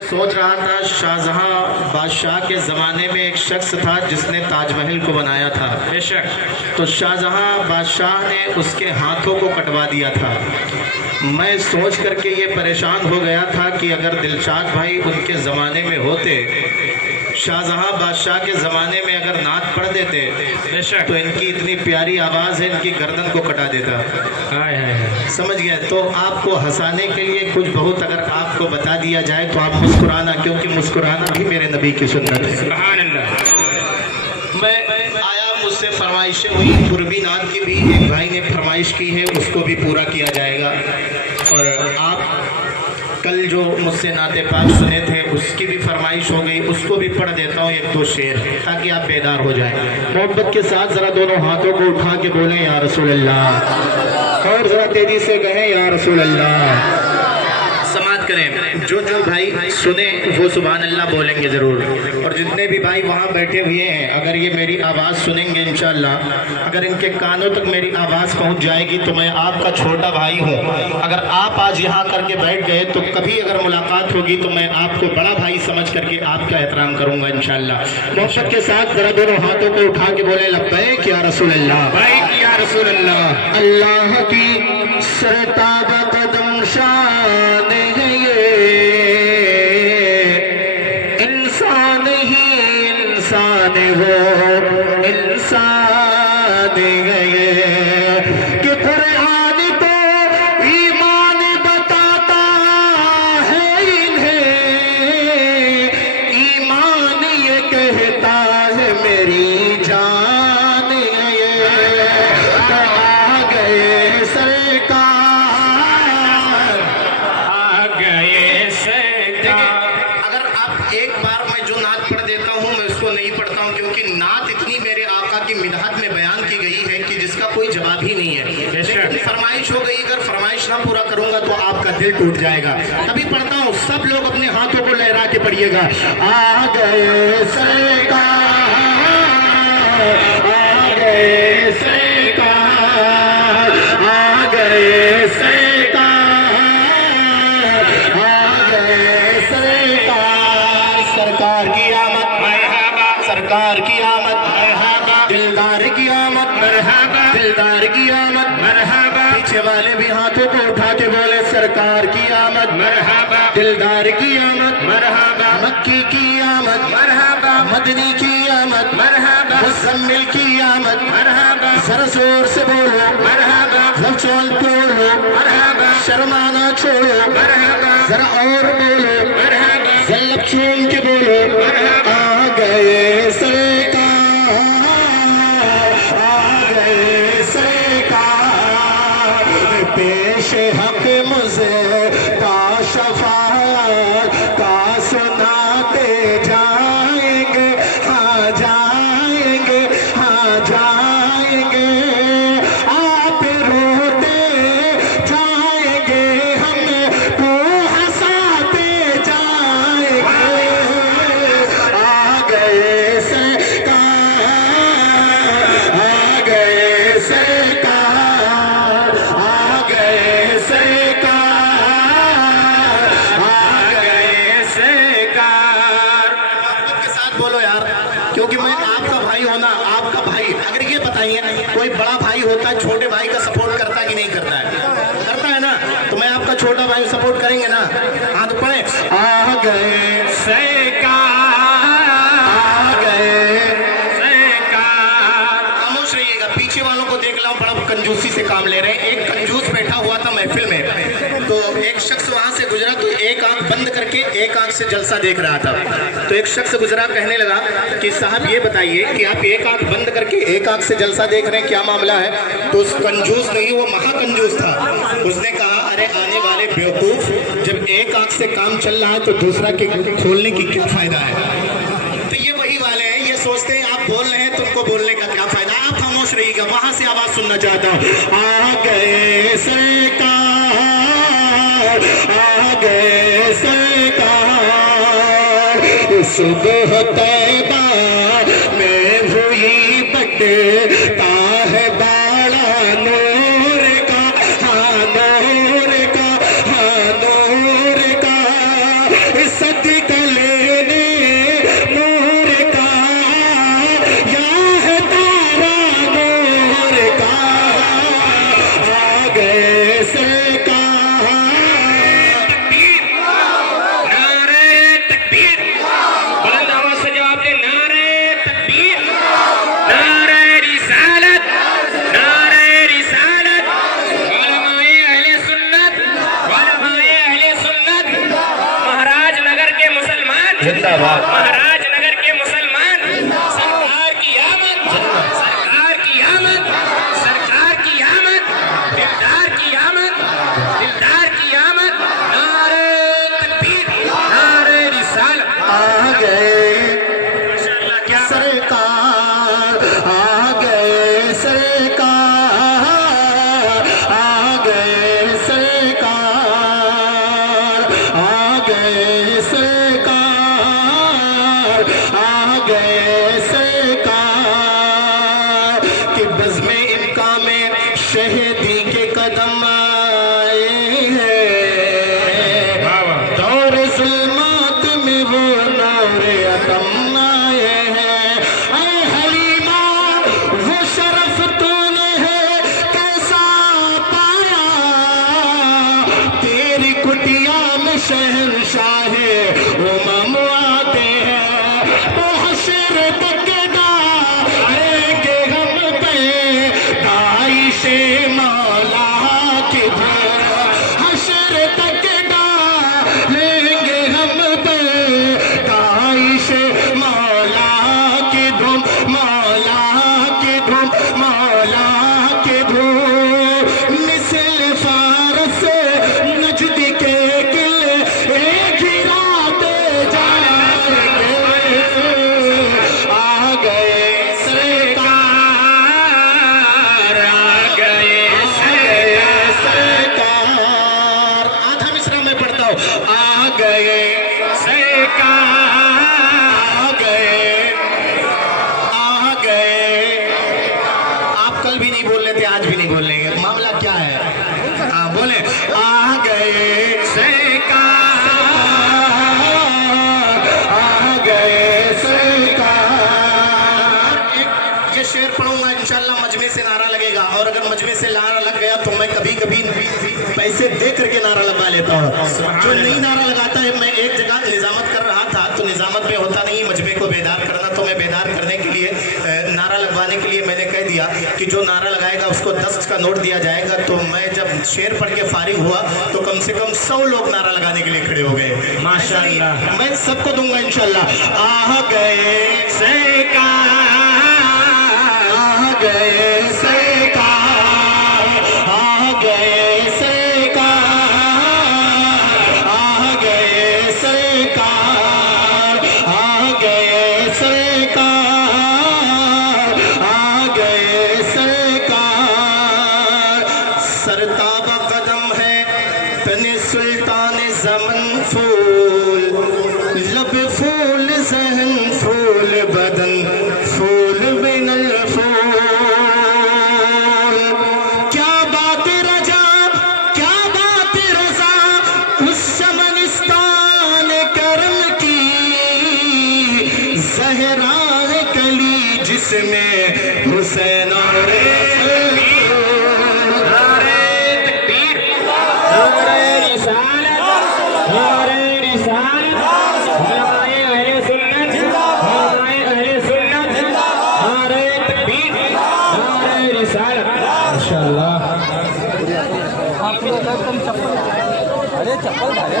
सोच रहा था शाहजहां बादशाह के ज़माने में एक शख्स था जिसने ताजमहल को बनाया था। बेशक। तो शाहजहां बादशाह ने उसके हाथों को कटवा दिया था। मैं सोच करके ये परेशान हो गया था कि अगर दिलशाद भाई उनके ज़माने में होते, शाहजहां बादशाह के ज़माने में अगर नात पढ़ देते बेशक। तो इनकी इतनी प्यारी आवाज़ है, इनकी गर्दन को कटा देता। हाय हाय हाय। समझ गए? तो आपको हंसाने के लिए कुछ बहुत अगर आपको बता दिया जाए तो आप मुस्कुराना, क्योंकि मुस्कुराना भी मेरे नबी की सुन्नत है। सुभान अल्लाह। मैं आया, मुझसे फरमाइशें हुई, पूर्वी नात की भी एक भाई ने फरमाइश की है, उसको भी पूरा किया जाएगा। और आप कल जो मुझसे नाते पाक सुने थे उसकी भी फरमाइश हो गई, उसको भी पढ़ देता हूँ एक दो शेर, ताकि आप बेदार हो जाएं। मोहब्बत के साथ ज़रा दोनों हाथों को उठा के बोलें या रसूल अल्लाह, और ज़रा तेजी से कहें या रसूल अल्लाह। समात करें, जो जो भाई सुने वो सुभान अल्लाह बोलेंगे ज़रूर। और जितने भी भाई वहाँ बैठे हुए हैं, अगर ये मेरी आवाज़ सुनेंगे इंशाअल्लाह, अगर इनके कानों तक मेरी आवाज़ पहुँच जाएगी तो मैं आपका छोटा भाई हूँ। अगर आप आज यहाँ करके बैठ गए तो कभी अगर मुलाकात होगी तो मैं आपको बड़ा भाई समझ करके आपका एहतराम करूँगा इंशाअल्लाह। मोहब्बत के साथ ज़रा दोनों हाथों को उठा के बोले लब्बैक या रसूल अल्लाह, लब्बैक या रसूल अल्लाह। अल्लाह की सरताब कदम शान है ये, इंसान ही इंसान वो इंसान है ये, कि कुरान तो ईमान बताता है इन्हें, ईमान ये कहता है मेरी जान है ये। तो आ गए सरकार, आ गए सरकार। अगर आप एक बार मैं जो नात पढ़ देता हूँ मैं उसको नहीं पढ़ता हूँ, क्योंकि नात इतनी मेरे आका की मिदहत में बयान की गई है कि जिसका कोई जवाब ही नहीं है। लेकिन फरमाइश हो गई, अगर फरमाइश ना पूरा करूँगा तो आपका दिल टूट जाएगा। तभी पढ़ता हूँ, सब लोग अपने हाथों को लहरा के पढ़िएगा। आ गए सरकार, आ गए सरकार, आ गए सरकार, आ गए सरकार। सरकार की आमद मरहबा, सरकार की आमद मरहबा, दिलदार की आमद मरहबा, दिलदार की आमद मरहबा। पीछे वाले भी हाथों को उठा के बोले सरकार की आमद मरहबा, दिलदार की आमद मरहबा, मक्की की आमद मरहबा, मदनी की आमद मरहबा, मुज़म्मिल की आमद मरहबा। सर जोर से बोलो मरहबा, लब चौल तोड़ो मरहबा, शर्माना छोड़ो मरहबा, जरा और बोलो मरहबा, ज़ल्लब चूम के बोलो मरहबा। आ गए सरकार, आ गए सरकार, पेश हक मुझे का शफाअत का सुनाते जाएंगे, हाँ जाएंगे, हाँ जाएंगे। आप रोते जाएंगे, हम को हंसाते जाएंगे। आ गए सरकार, आ गए सरकार, आ गए सरकार, आ गए सरकार। मोहब्बत के साथ बोलो यार, क्योंकि मैं आपका भाई होना, आपका भाई। अगर ये बताइए कोई बड़ा भाई होता है छोटे भाई का सपोर्ट करता है कि नहीं करता है? करता है ना? तो मैं आपका छोटा भाई सपोर्ट करेंगे ना? हाँ तो पढ़े, आ गए सरकार, आ गए। सरकार। खामोश रहिएगा, पीछे वालों को देख लो बड़ा कंजूसी से काम ले रहे हैं। एक कंजूस बैठा हुआ था महफिल में, तो एक शख्स वहां से गुजरा तो एक आंख बंद करके एक आंख से जलसा देख रहा था। तो एक शख्स गुजरा, कहने लगा कि साहब ये बताइए कि आप एक आंख बंद करके एक आंख से जलसा देख रहे हैं, क्या मामला है? तो उस कंजूस नहीं, वो महाकंजूस था। उसने कहा अरे आने वाले बेवकूफ, जब एक आंख से काम चल रहा है तो दूसरा के खोलने की क्या फायदा है? तो ये वही वाले हैं, ये सोचते हैं आप बोल रहे हैं तुमको बोलने का क्या फायदा। आप खामोश रहिएगा, वहां से आवाज सुनना चाहता हूँ। आ गए सरकार, आ गए सरकार, सुबह तैबा में हुई बटता है बाड़ा नूर का, हाँ नूर का, हाँ नूर का। सद लेने नूर का, या है तारा नूर का, आ गए सरकार। नारे तकबीर, बुलंद आवाज से जवाब दे, नारे तकबीर, नारे रिसालत, नारे रिसालत। उलमाए अहले सुन्नत, उलमाए अहले सुन्नत, महाराजनगर के मुसलमान जिंदाबाद। महाराजनगर के मुसलमान, सरकार की आमद, सरकार की आमद, सरकार की आमद, दिलदार की आमद, दिलदार की आमद। नारे तकबीर, नारे रिसालत। आ गए माशाअल्लाह, क्या सरकार, आ गए सरकार, आ गए सरकार, आ गए सरकार, आ गए सरकार, कि बज़्म इनका में शहीदी के कदम आए हैं, दौर ज़ुल्मात में वो नूर अतम आए हैं। ऐ हलीमा वो शरफ तूने है कैसा पाया, तेरी कुटिया में शहंशाहे उमम आते हैं, तो हशर तक डालेंगे हम पे दाइशे मौला की धूम, हशर तक डालेंगे हम पे दाइशे मौला की धूम, मौला की धूम, मौला की धूम। मिसल फारस नजद के किले गिराते जाएंगे, आ गए सरकार, आ गए सरकार। आधा मिसरा में पढ़ता हूँ, आ गए सरकार, आ गए, आ गए। आप कल भी नहीं बोल रहे थे, आज भी नहीं बोल रहे हैं, मामला क्या है? हाँ बोले, आ गए सरकार, आ गए सरकार। ये शेर पढ़ूंगा इंशाल्लाह, मजमे से नारा लगेगा, और अगर मजमे से नारा लग गया तो मैं कभी कभी पैसे दे करके नारा लगवा लेता हूँ। जो नहीं नारा लगाता है, मैं एक जगह निजामत कर रहा था, तो निजामत में होता नहीं मजमे को बेदार करना, तो मैं बेदार करने के लिए नारा लगवाने के लिए मैंने कह दिया कि जो नारा लगाएगा उसको 10 का नोट दिया जाएगा। तो मैं जब शेर पढ़ के फारिग हुआ तो कम से कम 100 लोग नारा लगाने के लिए खड़े हो गए। माशाअल्लाह। मैं सबको दूंगा इंशाल्लाह। आ गए सरकार, आ गए सरकार, आ गए सरकार, आ गए सरकार, आ गए सरकार, आ गए सरकार। सरताबा कदम है तने सुल्तान ज़मन फूल, लब फूल ज़हन फूल बदन फूल बिनल फूल। क्या बात रजा, क्या बात रजा उस चमनिस्तान करम की, ज़हरा है कली जिसमें हुसैन और नारे तकबीर, नारे रिसालत, नारे रिसालत। उलमाए अहले सुन्नत, उलमाए अहले सुन्नत, नारे तकबीर, नारे रिसालत। माशाअल्लाह। अरे चप्पल भाले